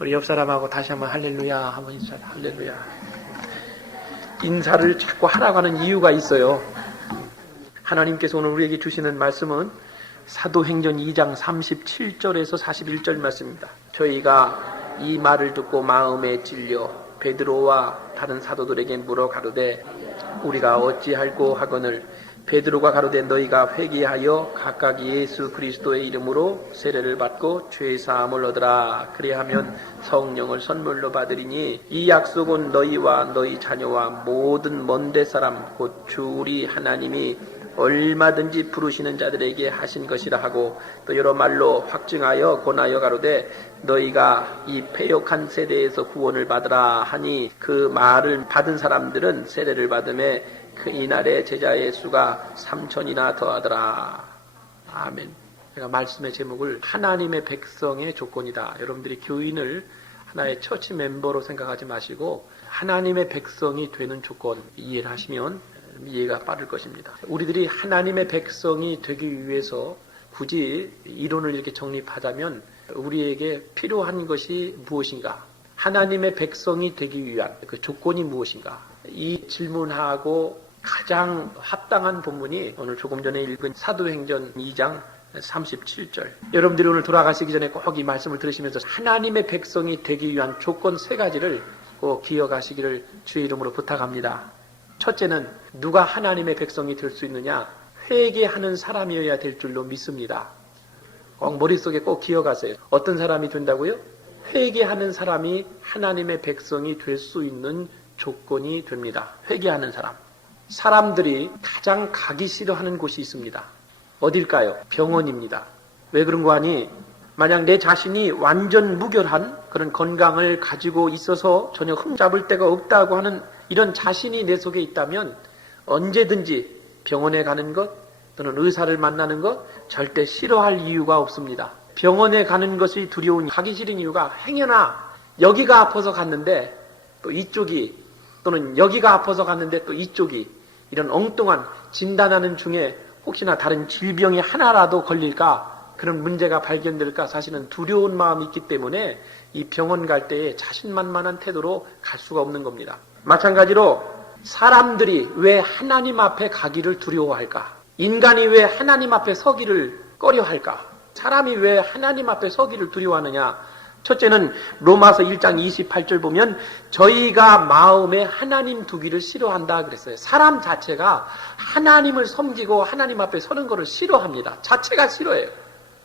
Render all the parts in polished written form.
우리 옆 사람하고 다시 한번 할렐루야 한번 인사해. 할렐루야. 인사를 자꾸 하라고 하는 이유가 있어요. 하나님께서 오늘 우리에게 주시는 말씀은 사도행전 2장 37절에서 41절 말씀입니다. 저희가 이 말을 듣고 마음에 찔려 베드로와 다른 사도들에게 물어 가로되 우리가 어찌할꼬 하거늘 베드로가 가로되 너희가 회개하여 각각 예수 그리스도의 이름으로 세례를 받고 죄 사함을 얻으라. 그리하면 성령을 선물로 받으리니 이 약속은 너희와 너희 자녀와 모든 먼데 사람 곧 주 우리 하나님이 얼마든지 부르시는 자들에게 하신 것이라 하고 또 여러 말로 확증하여 권하여 가로되 너희가 이 패역한 세대에서 구원을 받으라 하니 그 말을 받은 사람들은 세례를 받음에 그 이날에 제자의 수가 3,000이나 더하더라. 아멘. 제가 말씀의 제목을 하나님의 백성의 조건이다. 여러분들이 교인을 하나의 처치 멤버로 생각하지 마시고 하나님의 백성이 되는 조건 이해를 하시면 이해가 빠를 것입니다. 우리들이 하나님의 백성이 되기 위해서 굳이 이론을 이렇게 정립하자면 우리에게 필요한 것이 무엇인가? 하나님의 백성이 되기 위한 그 조건이 무엇인가? 이 질문하고 가장 합당한 본문이 오늘 조금 전에 읽은 사도행전 2장 37절. 여러분들이 오늘 돌아가시기 전에 꼭 이 말씀을 들으시면서 하나님의 백성이 되기 위한 조건 3가지를 꼭 기억하시기를 주의 이름으로 부탁합니다. 첫째는 누가 하나님의 백성이 될 수 있느냐? 회개하는 사람이어야 될 줄로 믿습니다. 꼭 머릿속에 꼭 기억하세요. 어떤 사람이 된다고요? 회개하는 사람이 하나님의 백성이 될 수 있는 조건이 됩니다. 회개하는 사람. 사람들이 가장 가기 싫어하는 곳이 있습니다. 어딜까요? 병원입니다. 왜 그런 거 아니? 만약 내 자신이 완전 무결한 그런 건강을 가지고 있어서 전혀 흠잡을 데가 없다고 하는 이런 자신이 내 속에 있다면 언제든지 병원에 가는 것 또는 의사를 만나는 것 절대 싫어할 이유가 없습니다. 병원에 가는 것이 두려운 가기 싫은 이유가 행여나 여기가 아파서 갔는데 또 이쪽이 또는 여기가 아파서 갔는데 또 이쪽이 이런 엉뚱한 진단하는 중에 혹시나 다른 질병이 하나라도 걸릴까 그런 문제가 발견될까 사실은 두려운 마음이 있기 때문에 이 병원 갈 때에 자신만만한 태도로 갈 수가 없는 겁니다. 마찬가지로 사람들이 왜 하나님 앞에 가기를 두려워할까? 인간이 왜 하나님 앞에 서기를 꺼려할까? 사람이 왜 하나님 앞에 서기를 두려워하느냐? 첫째는 로마서 1장 28절 보면 저희가 마음에 하나님 두기를 싫어한다 그랬어요. 사람 자체가 하나님을 섬기고 하나님 앞에 서는 것을 싫어합니다. 자체가 싫어해요.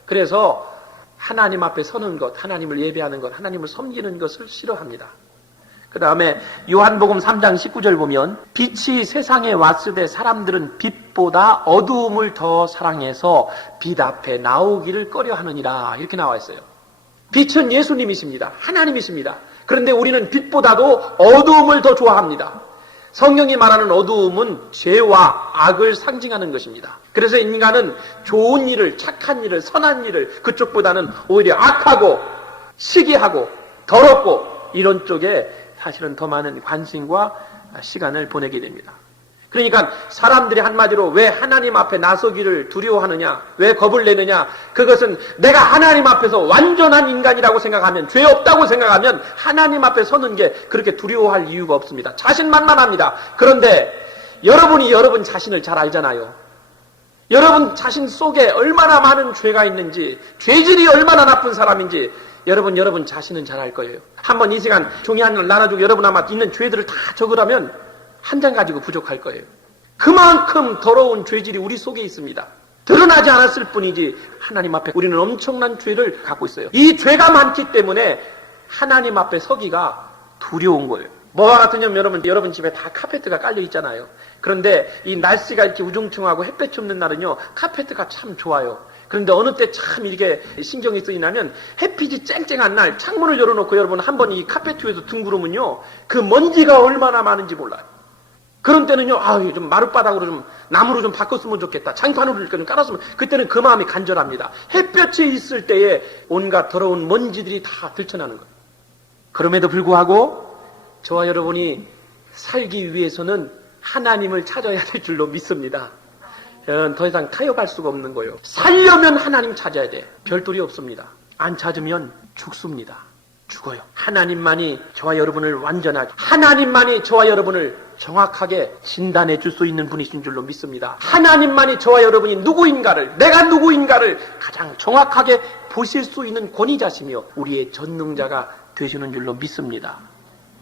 그래서 하나님 앞에 서는 것, 하나님을 예배하는 것, 하나님을 섬기는 것을 싫어합니다. 그 다음에 요한복음 3장 19절 보면 빛이 세상에 왔으되 사람들은 빛보다 어두움을 더 사랑해서 빛 앞에 나오기를 꺼려하느니라 이렇게 나와 있어요. 빛은 예수님이십니다. 하나님이십니다. 그런데 우리는 빛보다도 어두움을 더 좋아합니다. 성경이 말하는 어두움은 죄와 악을 상징하는 것입니다. 그래서 인간은 좋은 일을, 착한 일을, 선한 일을 그쪽보다는 오히려 악하고 시기하고 더럽고 이런 쪽에 사실은 더 많은 관심과 시간을 보내게 됩니다. 그러니까 사람들이 한마디로 왜 하나님 앞에 나서기를 두려워하느냐, 왜 겁을 내느냐, 그것은 내가 하나님 앞에서 완전한 인간이라고 생각하면, 죄 없다고 생각하면 하나님 앞에 서는 게 그렇게 두려워할 이유가 없습니다. 자신만만합니다. 그런데 여러분이 여러분 자신을 잘 알잖아요. 여러분 자신 속에 얼마나 많은 죄가 있는지, 죄질이 얼마나 나쁜 사람인지 여러분 자신은 잘 알 거예요. 한번 이 시간 종이 하나를 나눠주고 여러분 아마 있는 죄들을 다 적으라면 한 장 가지고 부족할 거예요. 그만큼 더러운 죄질이 우리 속에 있습니다. 드러나지 않았을 뿐이지 하나님 앞에 우리는 엄청난 죄를 갖고 있어요. 이 죄가 많기 때문에 하나님 앞에 서기가 두려운 거예요. 뭐와 같으냐면 여러분 집에 다 카페트가 깔려 있잖아요. 그런데 이 날씨가 이렇게 우중충하고 햇볕이 없는 날은요 카페트가 참 좋아요. 그런데 어느 때 참 이렇게 신경이 쓰이냐면 햇빛이 쨍쨍한 날 창문을 열어놓고 여러분 한번 이 카페트 위에서 둥그러면요 그 먼지가 얼마나 많은지 몰라요. 그런 때는요, 좀 마룻바닥으로 좀, 나무로 좀 바꿨으면 좋겠다. 장판으로 이렇게 좀 깔았으면, 그때는 그 마음이 간절합니다. 햇볕이 있을 때에 온갖 더러운 먼지들이 다 들춰나는 거예요. 그럼에도 불구하고, 저와 여러분이 살기 위해서는 하나님을 찾아야 될 줄로 믿습니다. 더 이상 타협할 수가 없는 거예요. 살려면 하나님 찾아야 돼. 별도리 없습니다. 안 찾으면 죽습니다. 죽어요. 하나님만이 저와 여러분을 완전하게, 하나님만이 저와 여러분을 정확하게 진단해 줄 수 있는 분이신 줄로 믿습니다. 하나님만이 저와 여러분이 누구인가를, 내가 누구인가를 가장 정확하게 보실 수 있는 권위자시며 우리의 전능자가 되시는 줄로 믿습니다.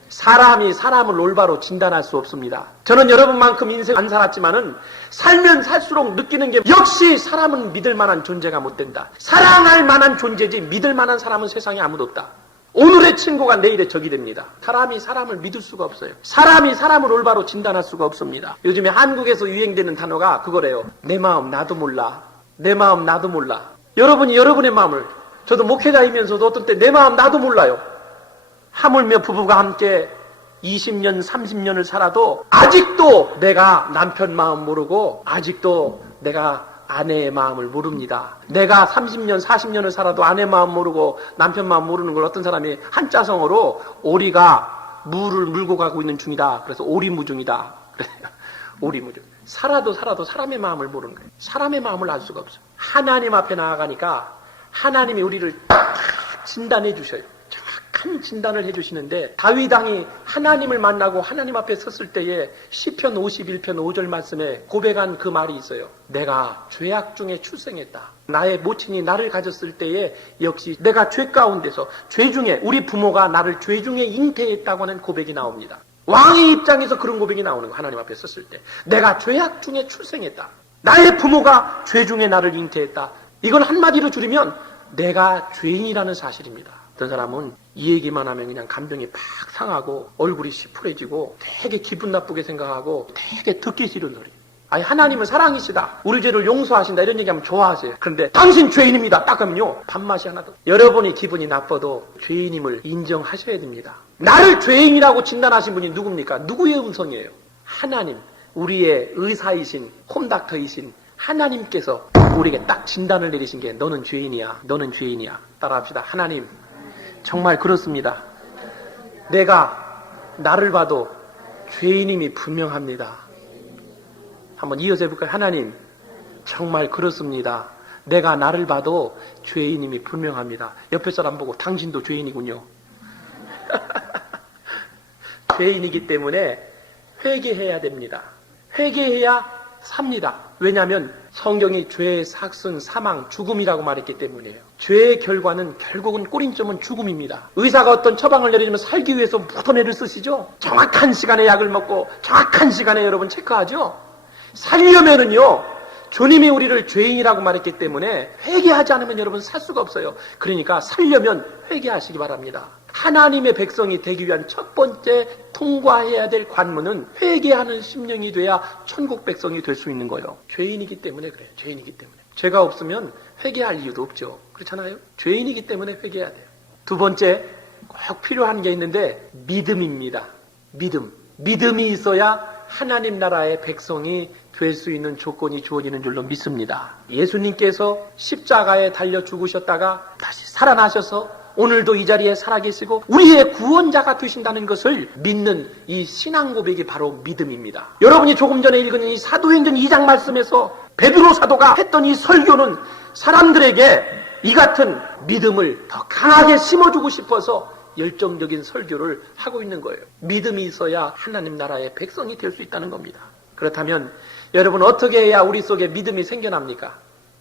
사람이 사람을 올바로 진단할 수 없습니다. 저는 여러분만큼 인생 안 살았지만은 살면 살수록 느끼는 게 역시 사람은 믿을 만한 존재가 못 된다. 사랑할 만한 존재지 믿을 만한 사람은 세상에 아무도 없다. 오늘의 친구가 내일의 적이 됩니다. 사람이 사람을 믿을 수가 없어요. 사람이 사람을 올바로 진단할 수가 없습니다. 요즘에 한국에서 유행되는 단어가 그거래요. 내 마음 나도 몰라. 내 마음 나도 몰라. 여러분이 여러분의 마음을, 저도 목회자이면서도 어떤 때 내 마음 나도 몰라요. 하물며 부부가 함께 20년, 30년을 살아도 아직도 내가 남편 마음 모르고 아직도 내가 아내의 마음을 모릅니다. 내가 30년, 40년을 살아도 아내 마음 모르고 남편 마음 모르는 걸 어떤 사람이 한자성어로 오리가 무를 물고 가고 있는 중이다. 그래서 오리무중이다. 오리무중. 살아도 사람의 마음을 모르는 거예요. 사람의 마음을 알 수가 없어요. 하나님 앞에 나아가니까 하나님이 우리를 딱 진단해 주셔요. 정확한 진단을 해주시는데 다윗 왕이 하나님을 만나고 하나님 앞에 섰을 때에 시편 51편 5절 말씀에 고백한 그 말이 있어요. 내가 죄악 중에 출생했다. 나의 모친이 나를 가졌을 때에 역시 내가 죄 가운데서, 죄 중에, 우리 부모가 나를 죄 중에 잉태했다고 하는 고백이 나옵니다. 왕의 입장에서 그런 고백이 나오는 거예요. 하나님 앞에 섰을 때 내가 죄악 중에 출생했다. 나의 부모가 죄 중에 나를 잉태했다. 이걸 한마디로 줄이면 내가 죄인이라는 사실입니다. 어떤 사람은 이 얘기만 하면 그냥 감정이 팍 상하고 얼굴이 시퍼래지고 되게 기분 나쁘게 생각하고 되게 듣기 싫은 소리. 아니 하나님은 사랑이시다. 우리 죄를 용서하신다. 이런 얘기하면 좋아하세요. 그런데 당신 죄인입니다. 딱 하면요. 밥맛이 하나도. 여러분이 기분이 나빠도 죄인임을 인정하셔야 됩니다. 나를 죄인이라고 진단하신 분이 누굽니까? 누구의 음성이에요? 하나님. 우리의 의사이신 홈닥터이신 하나님께서 우리에게 딱 진단을 내리신 게 너는 죄인이야. 너는 죄인이야. 따라합시다. 하나님. 정말 그렇습니다. 내가 나를 봐도 죄인임이 분명합니다. 한번 이어서 해볼까요? 하나님, 정말 그렇습니다. 내가 나를 봐도 죄인임이 분명합니다. 옆에 사람 보고 당신도 죄인이군요. 죄인이기 때문에 회개해야 됩니다. 회개해야 삽니다. 왜냐하면 성경이 죄의 삭슨, 사망, 죽음이라고 말했기 때문이에요. 죄의 결과는 결국은 꼬림점은 죽음입니다. 의사가 어떤 처방을 내려주면 살기 위해서 무턴애를 쓰시죠. 정확한 시간에 약을 먹고 정확한 시간에 여러분 체크하죠. 살려면은요, 주님이 우리를 죄인이라고 말했기 때문에 회개하지 않으면 여러분 살 수가 없어요. 그러니까 살려면 회개하시기 바랍니다. 하나님의 백성이 되기 위한 첫 번째 통과해야 될 관문은 회개하는 심령이 돼야 천국 백성이 될 수 있는 거예요. 죄인이기 때문에 그래요. 죄인이기 때문에. 죄가 없으면 회개할 이유도 없죠. 그렇잖아요. 죄인이기 때문에 회개해야 돼요. 두 번째 꼭 필요한 게 있는데 믿음입니다. 믿음. 믿음이 있어야 하나님 나라의 백성이 될 수 있는 조건이 주어지는 줄로 믿습니다. 예수님께서 십자가에 달려 죽으셨다가 다시 살아나셔서 오늘도 이 자리에 살아계시고 우리의 구원자가 되신다는 것을 믿는 이 신앙 고백이 바로 믿음입니다. 여러분이 조금 전에 읽은 이 사도행전 2장 말씀에서 베드로 사도가 했던 이 설교는 사람들에게 이 같은 믿음을 더 강하게 심어주고 싶어서 열정적인 설교를 하고 있는 거예요. 믿음이 있어야 하나님 나라의 백성이 될 수 있다는 겁니다. 그렇다면 여러분 어떻게 해야 우리 속에 믿음이 생겨납니까?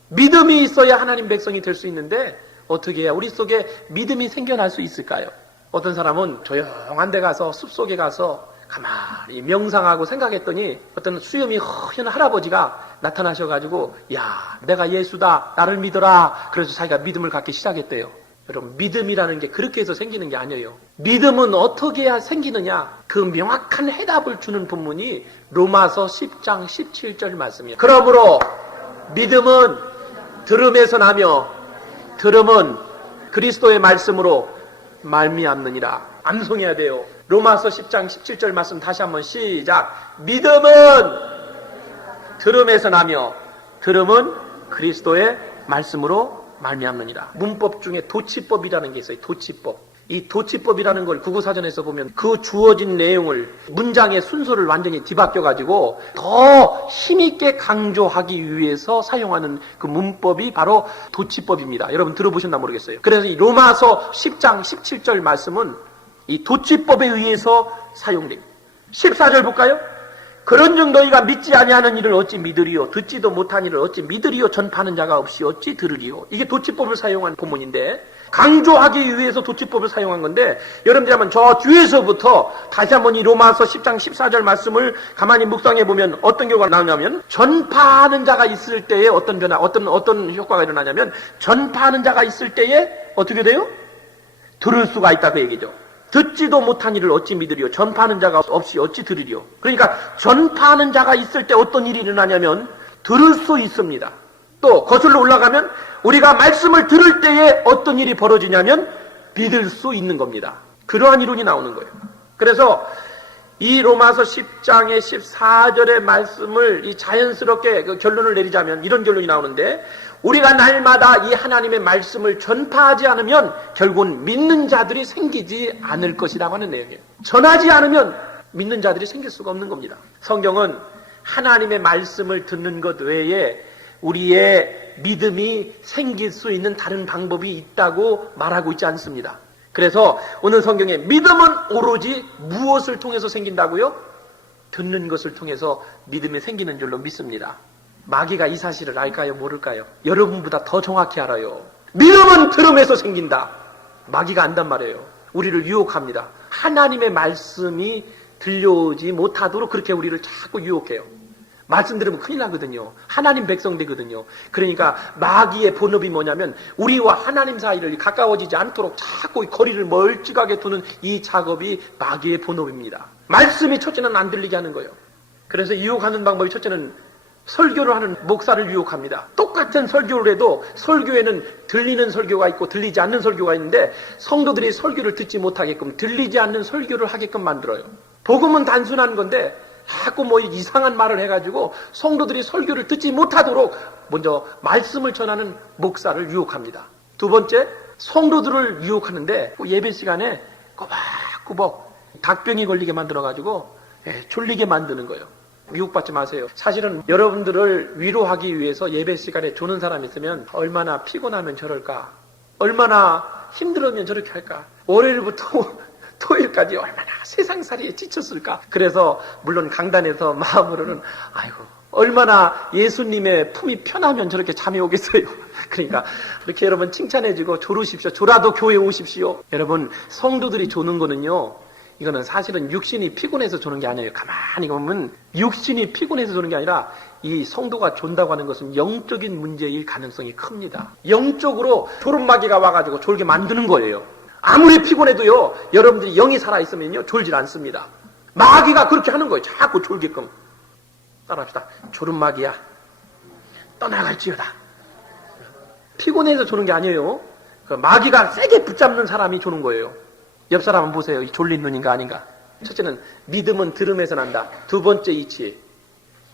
믿음이 있어야 하나님 백성이 될 수 있는데 어떻게 해야 우리 속에 믿음이 생겨날 수 있을까요? 어떤 사람은 조용한 데 가서 숲속에 가서 가만히 명상하고 생각했더니 어떤 수염이 허연 할아버지가 나타나셔가지고 야 내가 예수다 나를 믿어라 그래서 자기가 믿음을 갖기 시작했대요. 여러분 믿음이라는 게 그렇게 해서 생기는 게 아니에요. 믿음은 어떻게 해야 생기느냐 그 명확한 해답을 주는 본문이 로마서 10장 17절 말씀이에요. 그러므로 믿음은 들음에서 나며 들음은 그리스도의 말씀으로 말미암느니라. 암송해야 돼요. 로마서 10장 17절 말씀 다시 한번 시작. 믿음은 들음에서 나며 들음은 그리스도의 말씀으로 말미암느니라. 문법 중에 도치법이라는 게 있어요. 도치법. 이 도치법이라는 걸 국어사전에서 보면 그 주어진 내용을 문장의 순서를 완전히 뒤바뀌어가지고 더 힘있게 강조하기 위해서 사용하는 그 문법이 바로 도치법입니다. 여러분 들어보셨나 모르겠어요. 그래서 이 로마서 10장 17절 말씀은 이 도치법에 의해서 사용됩니다. 14절 볼까요? 그런즉 너희가 믿지 아니하는 일을 어찌 믿으리요? 듣지도 못한 일을 어찌 믿으리요? 전파하는 자가 없이 어찌 들으리요? 이게 도치법을 사용한 본문인데 강조하기 위해서 도치법을 사용한 건데 여러분들이 한번 저 뒤에서부터 다시 한번 이 로마서 10장 14절 말씀을 가만히 묵상해 보면 어떤 결과가 나오냐면 전파하는 자가 있을 때에 어떤 변화, 어떤 효과가 일어나냐면 전파하는 자가 있을 때에 어떻게 돼요? 들을 수가 있다 그 얘기죠. 듣지도 못한 일을 어찌 믿으리요? 전파하는 자가 없이 어찌 들으리요? 그러니까 전파하는 자가 있을 때 어떤 일이 일어나냐면 들을 수 있습니다. 또 거슬러 올라가면 우리가 말씀을 들을 때에 어떤 일이 벌어지냐면 믿을 수 있는 겁니다. 그러한 이론이 나오는 거예요. 그래서 이 로마서 10장의 14절의 말씀을 이 자연스럽게 그 결론을 내리자면 이런 결론이 나오는데 우리가 날마다 이 하나님의 말씀을 전파하지 않으면 결국은 믿는 자들이 생기지 않을 것이라고 하는 내용이에요. 전하지 않으면 믿는 자들이 생길 수가 없는 겁니다. 성경은 하나님의 말씀을 듣는 것 외에 우리의 믿음이 생길 수 있는 다른 방법이 있다고 말하고 있지 않습니다. 그래서 오늘 성경에 믿음은 오로지 무엇을 통해서 생긴다고요? 듣는 것을 통해서 믿음이 생기는 줄로 믿습니다. 마귀가 이 사실을 알까요? 모를까요? 여러분보다 더 정확히 알아요. 믿음은 들음에서 생긴다. 마귀가 안단 말이에요. 우리를 유혹합니다. 하나님의 말씀이 들려오지 못하도록 그렇게 우리를 자꾸 유혹해요. 말씀 들으면 큰일 나거든요. 하나님 백성 되거든요. 그러니까 마귀의 본업이 뭐냐면 우리와 하나님 사이를 가까워지지 않도록 자꾸 거리를 멀찍하게 두는 이 작업이 마귀의 본업입니다. 말씀이 첫째는 안 들리게 하는 거예요. 그래서 유혹하는 방법이 첫째는 설교를 하는 목사를 유혹합니다. 똑같은 설교를 해도 설교에는 들리는 설교가 있고 들리지 않는 설교가 있는데 성도들이 설교를 듣지 못하게끔 들리지 않는 설교를 하게끔 만들어요. 복음은 단순한 건데 자꾸 뭐 이상한 말을 해가지고 성도들이 설교를 듣지 못하도록 먼저 말씀을 전하는 목사를 유혹합니다. 두 번째, 성도들을 유혹하는데 예배 시간에 꼬박꼬박 닭병이 걸리게 만들어가지고 졸리게 만드는 거예요. 유혹받지 마세요. 사실은 여러분들을 위로하기 위해서 예배 시간에 조는 사람이 있으면 얼마나 피곤하면 저럴까, 얼마나 힘들으면 저렇게 할까, 월요일부터 토요일까지 얼마나 세상살이에 지쳤을까. 그래서 물론 강단에서 마음으로는 아이고 얼마나 예수님의 품이 편하면 저렇게 잠이 오겠어요. 그러니까 그렇게 여러분 칭찬해주고 조르십시오. 조라도 교회 오십시오. 여러분 성도들이 조는 거는요, 이거는 사실은 육신이 피곤해서 조는 게 아니에요. 가만히 보면 육신이 피곤해서 조는 게 아니라 이 성도가 존다고 하는 것은 영적인 문제일 가능성이 큽니다. 영적으로 졸음마귀가 와가지고 졸게 만드는 거예요. 아무리 피곤해도요, 여러분들이 영이 살아있으면요, 졸질 않습니다. 마귀가 그렇게 하는 거예요. 자꾸 졸게끔. 따라합시다. 졸음마귀야, 떠나갈지어다. 피곤해서 조는 게 아니에요. 그 마귀가 세게 붙잡는 사람이 조는 거예요. 옆 사람 한번 보세요. 이 졸린 눈인가 아닌가. 첫째는 믿음은 들음에서 난다. 두 번째 이치,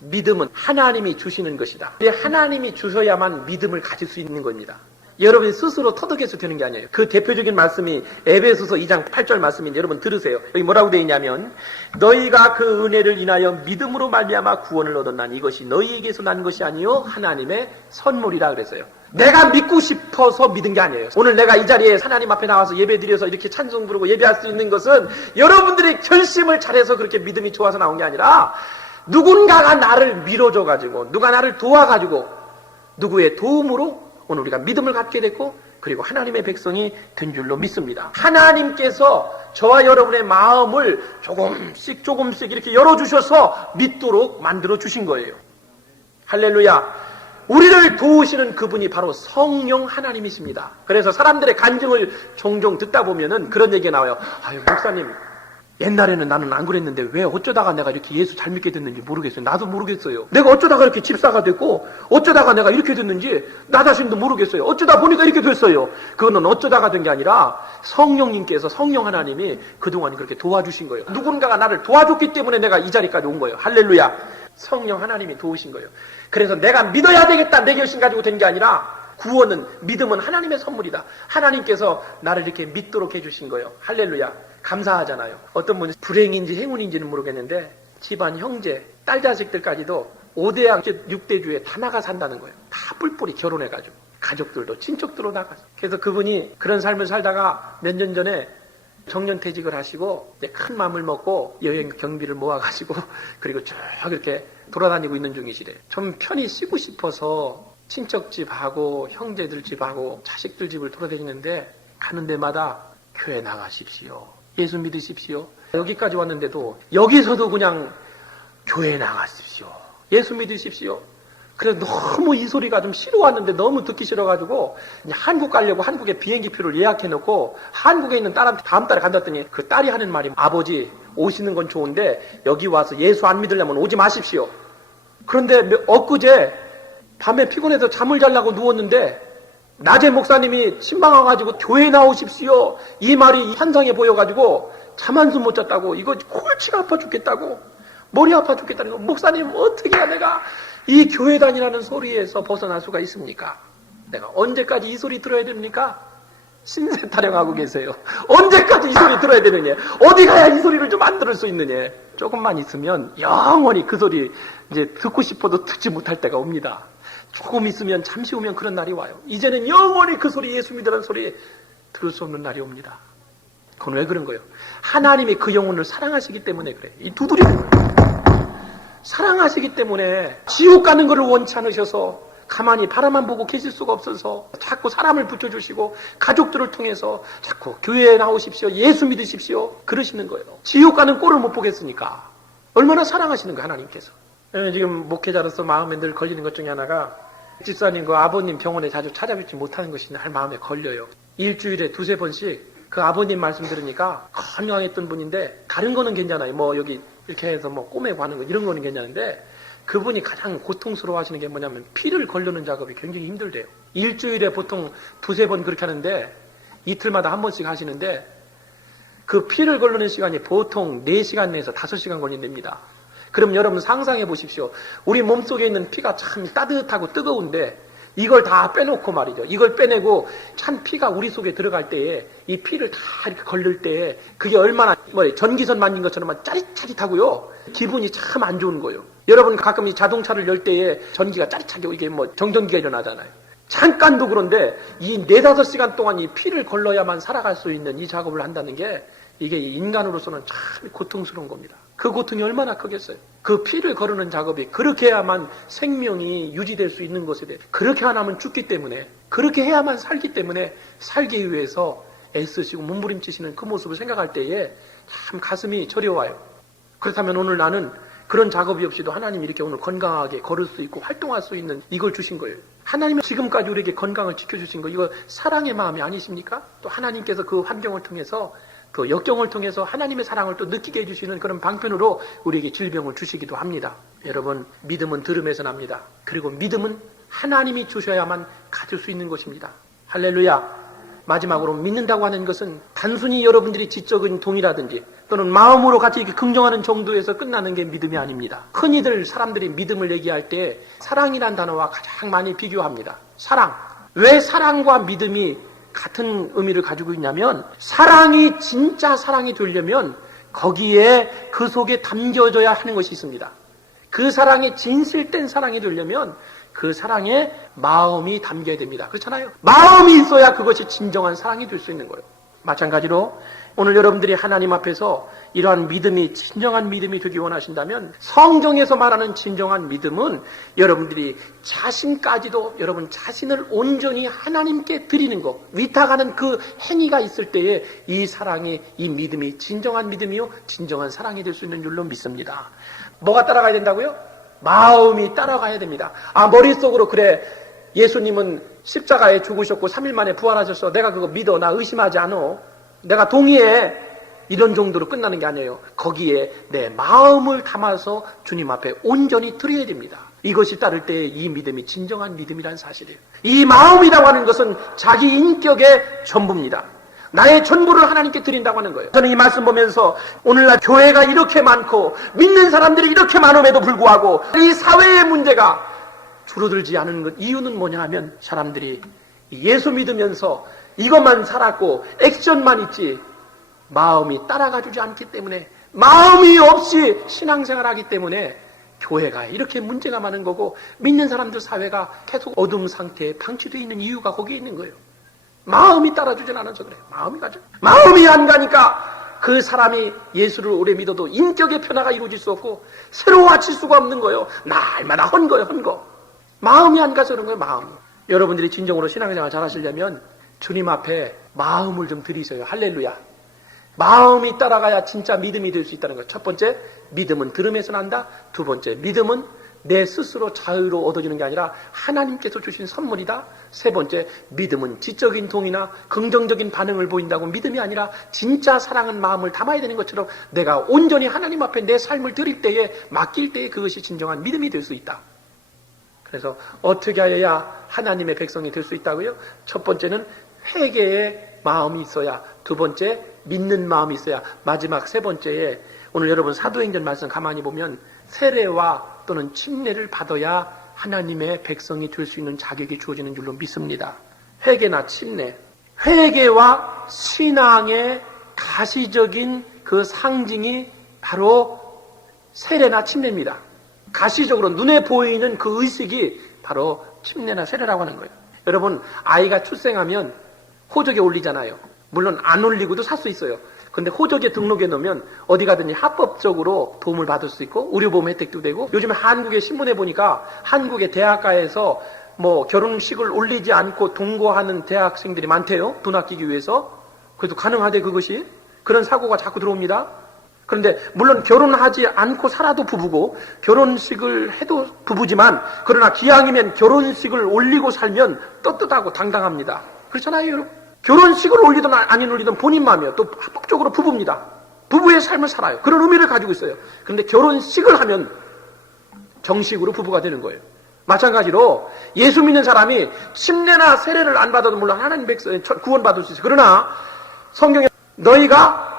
믿음은 하나님이 주시는 것이다. 하나님이 주셔야만 믿음을 가질 수 있는 겁니다. 여러분이 스스로 터득해서 되는 게 아니에요. 그 대표적인 말씀이 에베소서 2장 8절 말씀인데 여러분 들으세요. 여기 뭐라고 되어 있냐면 너희가 그 은혜를 인하여 믿음으로 말미암아 구원을 얻었나니 이것이 너희에게서 난 것이 아니요 하나님의 선물이라 그랬어요. 내가 믿고 싶어서 믿은 게 아니에요. 오늘 내가 이 자리에 하나님 앞에 나와서 예배드려서 이렇게 찬송 부르고 예배할 수 있는 것은 여러분들이 결심을 잘해서 그렇게 믿음이 좋아서 나온 게 아니라 누군가가 나를 밀어줘가지고 누가 나를 도와가지고 누구의 도움으로 오늘 우리가 믿음을 갖게 됐고 그리고 하나님의 백성이 된 줄로 믿습니다. 하나님께서 저와 여러분의 마음을 조금씩 이렇게 열어주셔서 믿도록 만들어 주신 거예요. 할렐루야. 우리를 도우시는 그분이 바로 성령 하나님이십니다. 그래서 사람들의 간증을 종종 듣다 보면은 그런 얘기가 나와요. 아유 목사님, 옛날에는 나는 안 그랬는데 왜 어쩌다가 내가 이렇게 예수 잘 믿게 됐는지 모르겠어요. 나도 모르겠어요. 내가 어쩌다가 이렇게 집사가 됐고 어쩌다가 내가 이렇게 됐는지 나 자신도 모르겠어요. 어쩌다 보니까 이렇게 됐어요. 그거는 어쩌다가 된 게 아니라 성령님께서, 성령 하나님이 그동안 그렇게 도와주신 거예요. 누군가가 나를 도와줬기 때문에 내가 이 자리까지 온 거예요. 할렐루야. 성령 하나님이 도우신 거예요. 그래서 내가 믿어야 되겠다 내 결심 가지고 된 게 아니라 구원은, 믿음은 하나님의 선물이다. 하나님께서 나를 이렇게 믿도록 해주신 거예요. 할렐루야. 감사하잖아요. 어떤 분이 불행인지 행운인지는 모르겠는데 집안 형제, 딸 자식들까지도 5대양 6대주에 다 나가 산다는 거예요. 다 뿔뿔이 결혼해가지고. 가족들도 친척들로 나가서. 그래서 그분이 그런 삶을 살다가 몇 년 전에 정년퇴직을 하시고 이제 큰 마음을 먹고 여행 경비를 모아가지고 그리고 쭉 이렇게 돌아다니고 있는 중이시래요. 좀 편히 쉬고 싶어서 친척 집하고 형제들 집하고 자식들 집을 돌아다니는데 가는 데마다 교회 나가십시오. 예수 믿으십시오. 여기까지 왔는데도 여기서도 그냥 교회 나가십시오. 예수 믿으십시오. 그래서 너무 이 소리가 좀 싫어왔는데 너무 듣기 싫어가지고 한국 가려고 한국에 비행기표를 예약해놓고 한국에 있는 딸한테 다음 달에 간다더니 그 딸이 하는 말이 아버지 오시는 건 좋은데 여기 와서 예수 안 믿으려면 오지 마십시오. 그런데 엊그제 밤에 피곤해서 잠을 자려고 누웠는데 낮에 목사님이 신방 와가지고 교회 나오십시오 이 말이 환상해 보여가지고 잠 한숨 못 잤다고. 이거 골치가 아파 죽겠다고, 머리 아파 죽겠다는 거. 목사님 어떻게 해야 내가 이 교회 다니라는 소리에서 벗어날 수가 있습니까? 내가 언제까지 이 소리 들어야 됩니까? 신세 타령하고 계세요. 언제까지 이 소리 들어야 되느냐? 어디 가야 이 소리를 좀 안 들을 수 있느냐? 조금만 있으면 영원히 그 소리 이제 듣고 싶어도 듣지 못할 때가 옵니다. 조금 있으면 잠시 후면 그런 날이 와요. 이제는 영원히 그 소리, 예수 믿으라는 소리 들을 수 없는 날이 옵니다. 그건 왜 그런 거예요? 하나님이 그 영혼을 사랑하시기 때문에 그래요. 이 두드리는 거예요. 사랑하시기 때문에 지옥 가는 것을 원치 않으셔서 가만히 바라만 보고 계실 수가 없어서 자꾸 사람을 붙여주시고 가족들을 통해서 자꾸 교회에 나오십시오, 예수 믿으십시오 그러시는 거예요. 지옥 가는 꼴을 못 보겠으니까. 얼마나 사랑하시는 거예요 하나님께서. 지금 목회자로서 마음에 늘 걸리는 것 중에 하나가 집사님 그 아버님 병원에 자주 찾아뵙지 못하는 것이 늘 마음에 걸려요. 일주일에 2-3번씩 그 아버님 말씀 들으니까 건강했던 분인데 다른 거는 괜찮아요. 뭐 여기 이렇게 해서 뭐 꼬매고 하는 거 이런 거는 괜찮은데 그분이 가장 고통스러워 하시는 게 뭐냐면 피를 걸르는 작업이 굉장히 힘들대요. 일주일에 보통 2-3번 그렇게 하는데 이틀마다 한 번씩 하시는데 그 피를 걸르는 시간이 보통 4시간 내에서 5시간 걸린답니다. 그럼 여러분 상상해 보십시오. 우리 몸속에 있는 피가 참 따뜻하고 뜨거운데 이걸 다 빼놓고 말이죠. 이걸 빼내고 찬 피가 우리 속에 들어갈 때에 이 피를 다 이렇게 걸릴 때에 그게 얼마나 전기선 만진 것처럼 짜릿짜릿하고요. 기분이 참 안 좋은 거예요. 여러분 가끔 이 자동차를 열 때에 전기가 짜릿하게 이게 뭐 정전기가 일어나잖아요. 잠깐도 그런데 이 4-5시간 동안 이 피를 걸러야만 살아갈 수 있는 이 작업을 한다는 게 이게 인간으로서는 참 고통스러운 겁니다. 그 고통이 얼마나 크겠어요. 그 피를 거르는 작업이 그렇게 해야만 생명이 유지될 수 있는 것에 대해 그렇게 안 하면 죽기 때문에 그렇게 해야만 살기 때문에 살기 위해서 애쓰시고 몸부림치시는 그 모습을 생각할 때에 참 가슴이 저려와요. 그렇다면 오늘 나는 그런 작업이 없이도 하나님이 이렇게 오늘 건강하게 걸을 수 있고 활동할 수 있는 이걸 주신 거예요. 하나님이 지금까지 우리에게 건강을 지켜주신 거 이거 사랑의 마음이 아니십니까? 또 하나님께서 그 환경을 통해서 그 역경을 통해서 하나님의 사랑을 또 느끼게 해주시는 그런 방편으로 우리에게 질병을 주시기도 합니다. 여러분 믿음은 들음에서 납니다. 그리고 믿음은 하나님이 주셔야만 가질 수 있는 것입니다. 할렐루야. 마지막으로 믿는다고 하는 것은 단순히 여러분들이 지적인 동의라든지 또는 마음으로 같이 이렇게 긍정하는 정도에서 끝나는 게 믿음이 아닙니다. 흔히들 사람들이 믿음을 얘기할 때 사랑이란 단어와 가장 많이 비교합니다. 사랑. 왜 사랑과 믿음이 같은 의미를 가지고 있냐면 사랑이 진짜 사랑이 되려면 거기에 그 속에 담겨져야 하는 것이 있습니다. 그 사랑이 진실된 사랑이 되려면 그 사랑에 마음이 담겨야 됩니다. 그렇잖아요. 마음이 있어야 그것이 진정한 사랑이 될 수 있는 거예요. 마찬가지로 오늘 여러분들이 하나님 앞에서 이러한 믿음이 진정한 믿음이 되기 원하신다면 성경에서 말하는 진정한 믿음은 여러분들이 자신까지도 여러분 자신을 온전히 하나님께 드리는 것, 위탁하는 그 행위가 있을 때에 이 사랑이, 이 믿음이 진정한 믿음이요 진정한 사랑이 될 수 있는 줄로 믿습니다. 뭐가 따라가야 된다고요? 마음이 따라가야 됩니다. 아, 머릿속으로 그래 예수님은 십자가에 죽으셨고 3일 만에 부활하셨어, 내가 그거 믿어, 나 의심하지 않아, 내가 동의해, 이런 정도로 끝나는 게 아니에요. 거기에 내 마음을 담아서 주님 앞에 온전히 드려야 됩니다. 이것이 따를 때 이 믿음이 진정한 믿음이라는 사실이에요. 이 마음이라고 하는 것은 자기 인격의 전부입니다. 나의 전부를 하나님께 드린다고 하는 거예요. 저는 이 말씀 보면서 오늘날 교회가 이렇게 많고 믿는 사람들이 이렇게 많음에도 불구하고 이 사회의 문제가 줄어들지 않은 것 이유는 뭐냐 하면 사람들이 예수 믿으면서 이것만 살았고 액션만 있지 마음이 따라가주지 않기 때문에, 마음이 없이 신앙생활하기 때문에 교회가 이렇게 문제가 많은 거고 믿는 사람들 사회가 계속 어둠 상태에 방치되어 있는 이유가 거기에 있는 거예요. 마음이 따라주진 않아서 그래요. 마음이 안 가니까 그 사람이 예수를 오래 믿어도 인격의 변화가 이루어질 수 없고 새로워질 수가 없는 거예요. 날마다 헌거. 마음이 안 가서 그런 거예요. 마음이. 여러분들이 진정으로 신앙생활 잘 하시려면 주님 앞에 마음을 좀 들이세요. 할렐루야. 마음이 따라가야 진짜 믿음이 될 수 있다는 거예요. 첫 번째, 믿음은 들음에서 난다. 두 번째, 믿음은 내 스스로 자유로 얻어지는 게 아니라 하나님께서 주신 선물이다. 세 번째, 믿음은 지적인 동의나 긍정적인 반응을 보인다고 믿음이 아니라 진짜 사랑은 마음을 담아야 되는 것처럼 내가 온전히 하나님 앞에 내 삶을 드릴 때에, 맡길 때에 그것이 진정한 믿음이 될 수 있다. 그래서 어떻게 하여야 하나님의 백성이 될 수 있다고요? 첫 번째는 회개의 마음이 있어야, 두 번째 믿는 마음이 있어야, 마지막 세 번째에 오늘 여러분 사도행전 말씀 가만히 보면 세례와 또는 침례를 받아야 하나님의 백성이 될 수 있는 자격이 주어지는 줄로 믿습니다. 회개나 침례, 회개와 신앙의 가시적인 그 상징이 바로 세례나 침례입니다. 가시적으로 눈에 보이는 그 의식이 바로 침례나 세례라고 하는 거예요. 여러분, 아이가 출생하면 호적에 올리잖아요. 물론 안 올리고도 살 수 있어요. 근데 호적에 등록해 놓으면 어디 가든지 합법적으로 도움을 받을 수 있고 의료보험 혜택도 되고, 요즘에 한국의 신문에 보니까 한국의 대학가에서 뭐 결혼식을 올리지 않고 동거하는 대학생들이 많대요. 돈 아끼기 위해서. 그래도 가능하대 그것이. 그런 사고가 자꾸 들어옵니다. 그런데 물론 결혼하지 않고 살아도 부부고 결혼식을 해도 부부지만, 그러나 기왕이면 결혼식을 올리고 살면 떳떳하고 당당합니다. 그렇잖아요, 여러분. 결혼식을 올리든 안 올리든 본인 마음이에요. 또 합법적으로 부부입니다. 부부의 삶을 살아요. 그런 의미를 가지고 있어요. 그런데 결혼식을 하면 정식으로 부부가 되는 거예요. 마찬가지로 예수 믿는 사람이 침례나 세례를 안 받아도 물론 하나님 백성 구원받을 수 있어요. 그러나 성경에 너희가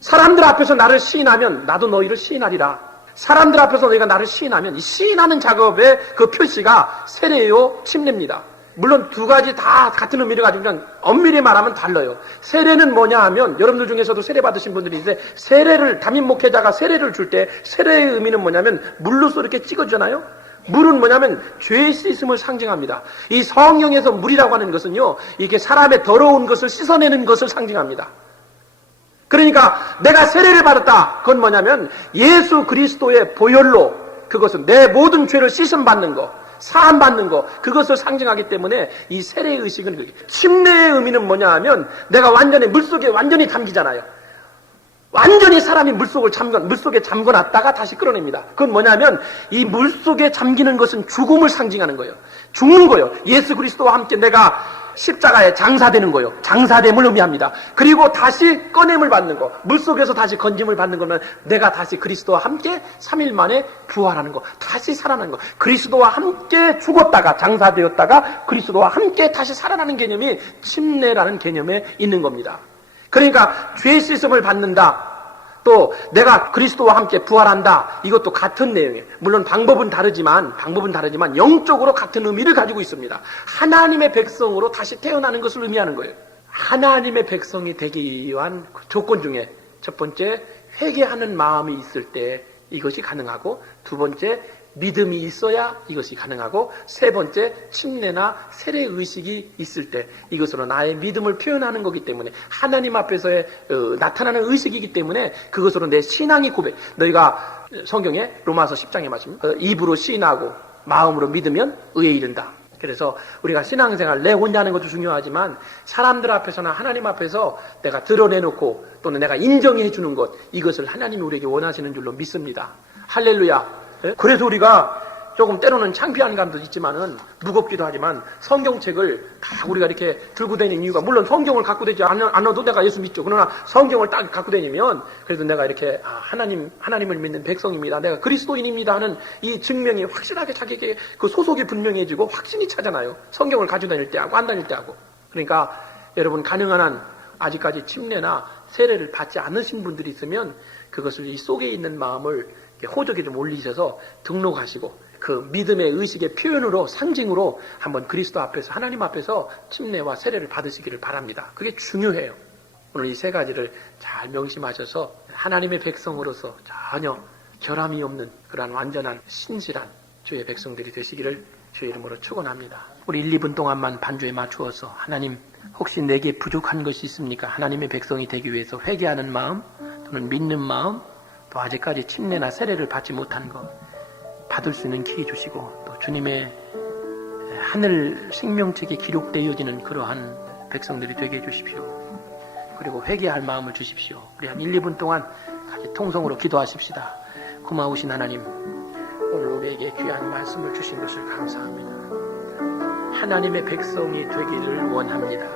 사람들 앞에서 나를 시인하면 나도 너희를 시인하리라. 사람들 앞에서 너희가 나를 시인하면, 이 시인하는 작업의 그 표시가 세례요 침례입니다. 물론 두 가지 다 같은 의미를 가지면 엄밀히 말하면 달라요. 세례는 뭐냐 하면, 여러분들 중에서도 세례 받으신 분들이 있는데, 세례를, 담임 목회자가 세례를 줄 때 세례의 의미는 뭐냐면 물로서 이렇게 찍어주잖아요. 물은 뭐냐면 죄의 씻음을 상징합니다. 이 성경에서 물이라고 하는 것은요, 이게 사람의 더러운 것을 씻어내는 것을 상징합니다. 그러니까 내가 세례를 받았다, 그건 뭐냐면 예수 그리스도의 보혈로, 그것은 내 모든 죄를 씻음 받는 거, 사함 받는 거, 그것을 상징하기 때문에 이 세례의 의식은 그렇게. 침례의 의미는 뭐냐 하면 내가 완전히 물속에 완전히 잠기잖아요. 완전히 사람이 물속에 잠궈놨다가 다시 끌어냅니다. 그건 뭐냐면 이 물속에 잠기는 것은 죽음을 상징하는 거예요. 죽는 거예요. 예수 그리스도와 함께 내가 십자가에 장사되는 거예요. 장사됨을 의미합니다. 그리고 다시 꺼냄을 받는 거, 물속에서 다시 건짐을 받는 거는 내가 다시 그리스도와 함께 3일 만에 부활하는 거, 다시 살아나는 거. 그리스도와 함께 죽었다가 장사되었다가 그리스도와 함께 다시 살아나는 개념이 침례라는 개념에 있는 겁니다. 그러니까 죄 씻음을 받는다, 또 내가 그리스도와 함께 부활한다, 이것도 같은 내용이에요. 물론 방법은 다르지만 영적으로 같은 의미를 가지고 있습니다. 하나님의 백성으로 다시 태어나는 것을 의미하는 거예요. 하나님의 백성이 되기 위한 조건 중에 첫 번째, 회개하는 마음이 있을 때 이것이 가능하고, 두 번째, 믿음이 있어야 이것이 가능하고, 세 번째, 침례나 세례 의식이 있을 때 이것으로 나의 믿음을 표현하는 거기 때문에, 하나님 앞에서의 나타나는 의식이기 때문에 그것으로 내 신앙이 고백. 너희가 성경에 로마서 10장에 말씀, 입으로 시인하고 마음으로 믿으면 의에 이른다. 그래서 우리가 신앙생활 내 혼자 하는 것도 중요하지만 사람들 앞에서나 하나님 앞에서 내가 드러내놓고 또는 내가 인정해 주는 것, 이것을 하나님이 우리에게 원하시는 줄로 믿습니다. 할렐루야. 그래서 우리가 조금 때로는 창피한 감도 있지만은, 무겁기도 하지만 성경책을 다 우리가 이렇게 들고 다니는 이유가, 물론 성경을 갖고 다니지 않아도 내가 예수 믿죠. 그러나 성경을 딱 갖고 다니면 그래도 내가 이렇게 하나님을 믿는 백성입니다, 내가 그리스도인입니다 하는 이 증명이 확실하게 자기에게 그 소속이 분명해지고 확신이 차잖아요. 성경을 가지고 다닐 때 하고 안 다닐 때 하고. 그러니까 여러분, 가능한 한 아직까지 침례나 세례를 받지 않으신 분들이 있으면 그것을 이 속에 있는 마음을 호적에 좀 올리셔서 등록하시고, 그 믿음의 의식의 표현으로 상징으로 한번 그리스도 앞에서 하나님 앞에서 침례와 세례를 받으시기를 바랍니다. 그게 중요해요. 오늘 이 세 가지를 잘 명심하셔서 하나님의 백성으로서 전혀 결함이 없는 그러한 완전한 신실한 주의 백성들이 되시기를 주의 이름으로 축원합니다. 우리 1, 2분 동안만 반주에 맞추어서 하나님 혹시 내게 부족한 것이 있습니까? 하나님의 백성이 되기 위해서 회개하는 마음 또는 믿는 마음 또 아직까지 침례나 세례를 받지 못한 것 받을 수 있는 기회 주시고 또 주님의 하늘 생명책에 기록되어지는 그러한 백성들이 되게 해주십시오. 그리고 회개할 마음을 주십시오. 우리 한 1, 2분 동안 같이 통성으로 기도하십시다. 고마우신 하나님, 오늘 우리에게 귀한 말씀을 주신 것을 감사합니다. 하나님의 백성이 되기를 원합니다.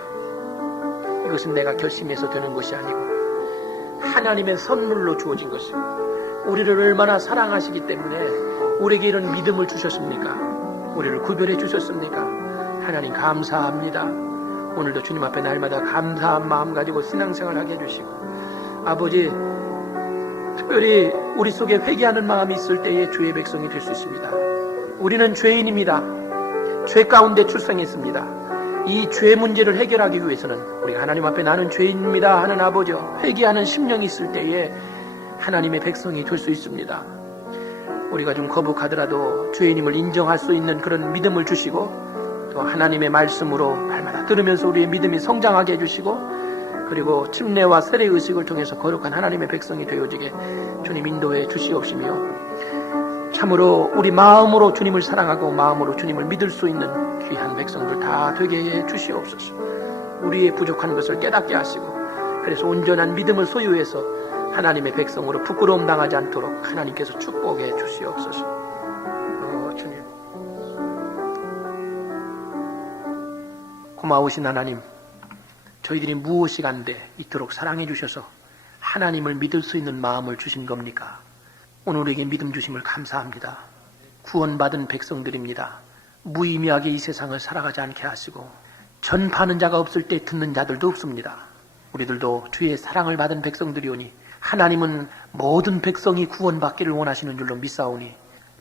이것은 내가 결심해서 되는 것이 아니고 하나님의 선물로 주어진 것입니다. 우리를 얼마나 사랑하시기 때문에 우리에게 이런 믿음을 주셨습니까? 우리를 구별해 주셨습니까? 하나님 감사합니다. 오늘도 주님 앞에 날마다 감사한 마음 가지고 신앙생활하게 해주시고 아버지 특별히 우리 속에 회개하는 마음이 있을 때에 주의 백성이 될 수 있습니다. 우리는 죄인입니다. 죄 가운데 출생했습니다. 이 죄 문제를 해결하기 위해서는 우리가 하나님 앞에 나는 죄인입니다 하는 아버지 회개하는 심령이 있을 때에 하나님의 백성이 될 수 있습니다. 우리가 좀 거북하더라도 죄인임을 인정할 수 있는 그런 믿음을 주시고 또 하나님의 말씀으로 날마다 들으면서 우리의 믿음이 성장하게 해주시고 그리고 침례와 세례 의식을 통해서 거룩한 하나님의 백성이 되어지게 주님 인도해 주시옵시며 참으로 우리 마음으로 주님을 사랑하고 마음으로 주님을 믿을 수 있는 귀한 백성들 다 되게 해 주시옵소서. 우리의 부족한 것을 깨닫게 하시고 그래서 온전한 믿음을 소유해서 하나님의 백성으로 부끄러움 당하지 않도록 하나님께서 축복해 주시옵소서. 주님 고마우신 하나님, 저희들이 무엇이 간데 이토록 사랑해 주셔서 하나님을 믿을 수 있는 마음을 주신 겁니까? 오늘 우리에게 믿음 주심을 감사합니다. 구원받은 백성들입니다. 무의미하게 이 세상을 살아가지 않게 하시고 전파하는 자가 없을 때 듣는 자들도 없습니다. 우리들도 주의 사랑을 받은 백성들이오니 하나님은 모든 백성이 구원받기를 원하시는 줄로 믿사오니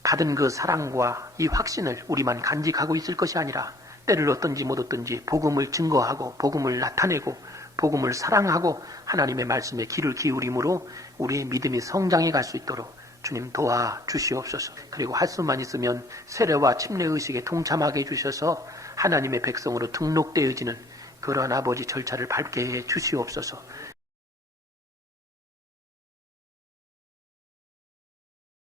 받은 그 사랑과 이 확신을 우리만 간직하고 있을 것이 아니라 때를 얻든지 못 얻든지 복음을 증거하고 복음을 나타내고 복음을 사랑하고 하나님의 말씀에 귀를 기울임으로 우리의 믿음이 성장해 갈 수 있도록 주님 도와주시옵소서. 그리고 할 수만 있으면 세례와 침례의식에 동참하게 해주셔서 하나님의 백성으로 등록되어지는 그러한 아버지 절차를 밟게 해 주시옵소서.